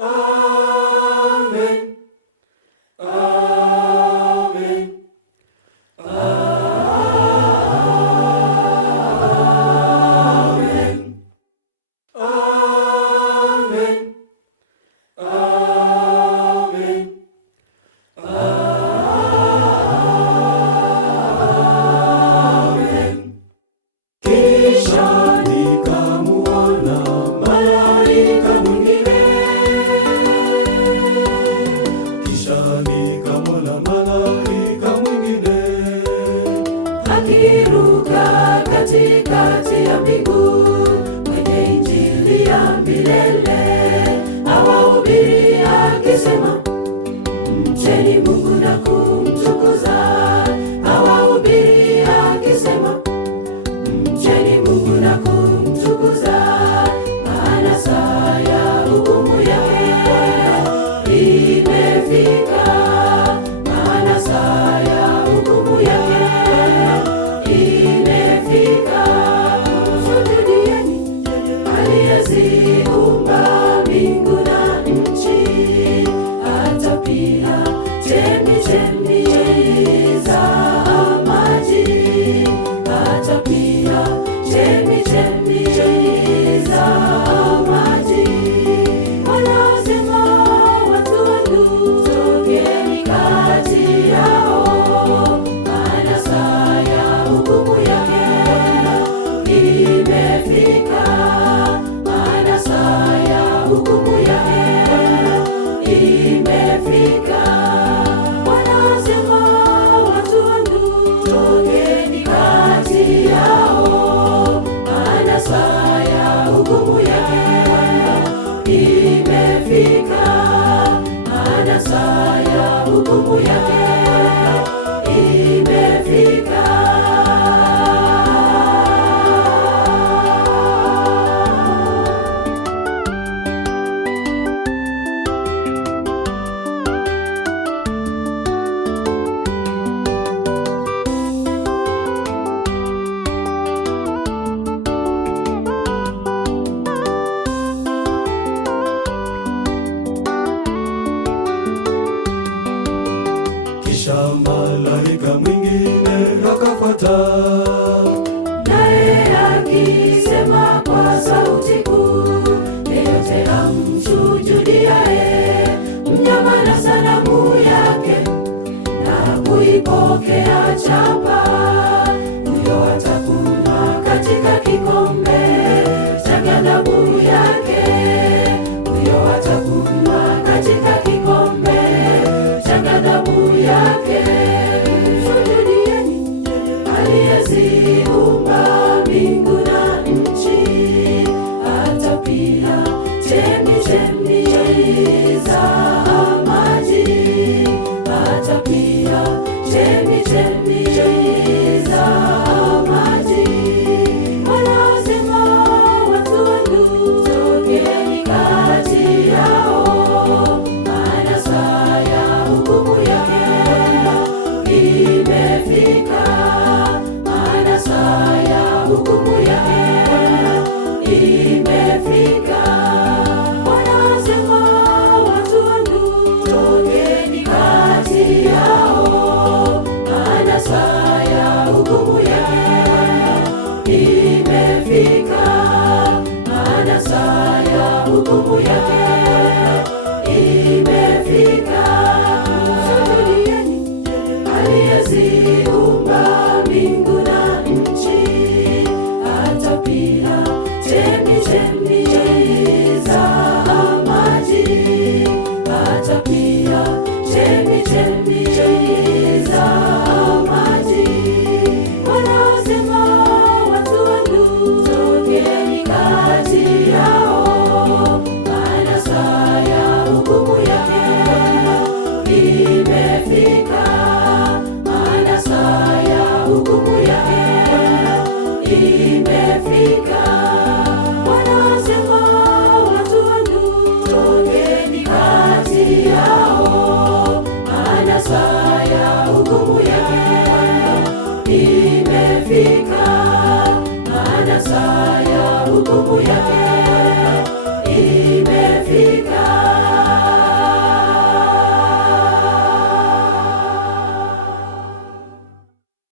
Amen. Amen. Amen. Amen. Amen. Amen. Kisha nikamuona malaika mwingine, akiruka katikati ya mbingu, mwenye Injili ya milele awahubiri akisema, mcheni Mungu na kumtukuza. Awahubiri akisema, mcheni Mungu na kumtukuza, maana saa ya hukumu yake imefika. Maana saa ya hukumu yake imefika. Mshuhudieni aliyeziumba mbingu na nchi, hata pia chemchemi za maji, hata pia chemchemi za maji. Wanasema watu wangu, tokeni kati yao, maana saa ya hukumu yake imefika. Maana saa ya hukumu yake imefika. Wanasema watu wangu, tokeni kati yao, maana saa ya hukumu yake imefika. Maana saa ya hukumu yake imefika. Kisha malaika mwingine akafuata, naye akisema kwa sauti kuu, yeyote amsujudiaye mnyama na sanamu yake na kuipokea chapa, huyo atakunywa katika kikombe cha ghadhabu yake. Huyo atakunywa katika kikombe cha ghadhabu yake. Mshuhudieni aliyeziumba mbingu na nchi, hata pia chemchemi za maji, hata pia chemchemi za maji. Wanasema watu wangu, tokeni kati yao, maana saa ya hukumu yake imefika. Maana saa ya hukumu yake imefika. Wanasema watu wangu, tokeni kati yao, maana saa ya hukumu yake imefika. Maana saa ya hukumu yake imefika. Mshuhudieni aliyeziumba mbingu na nchi, hata pia chemchemi za maji, hata pia chemchemi za maji. Wanasema watu wangu, tokeni kati yao, maana saa ya hukumu yake imefika. Maana saa ya hukumu yake imefika. Wanasema watu wangu, tokeni kati yao, maana saa ya hukumu yake imefika. Maana saa ya hukumu yake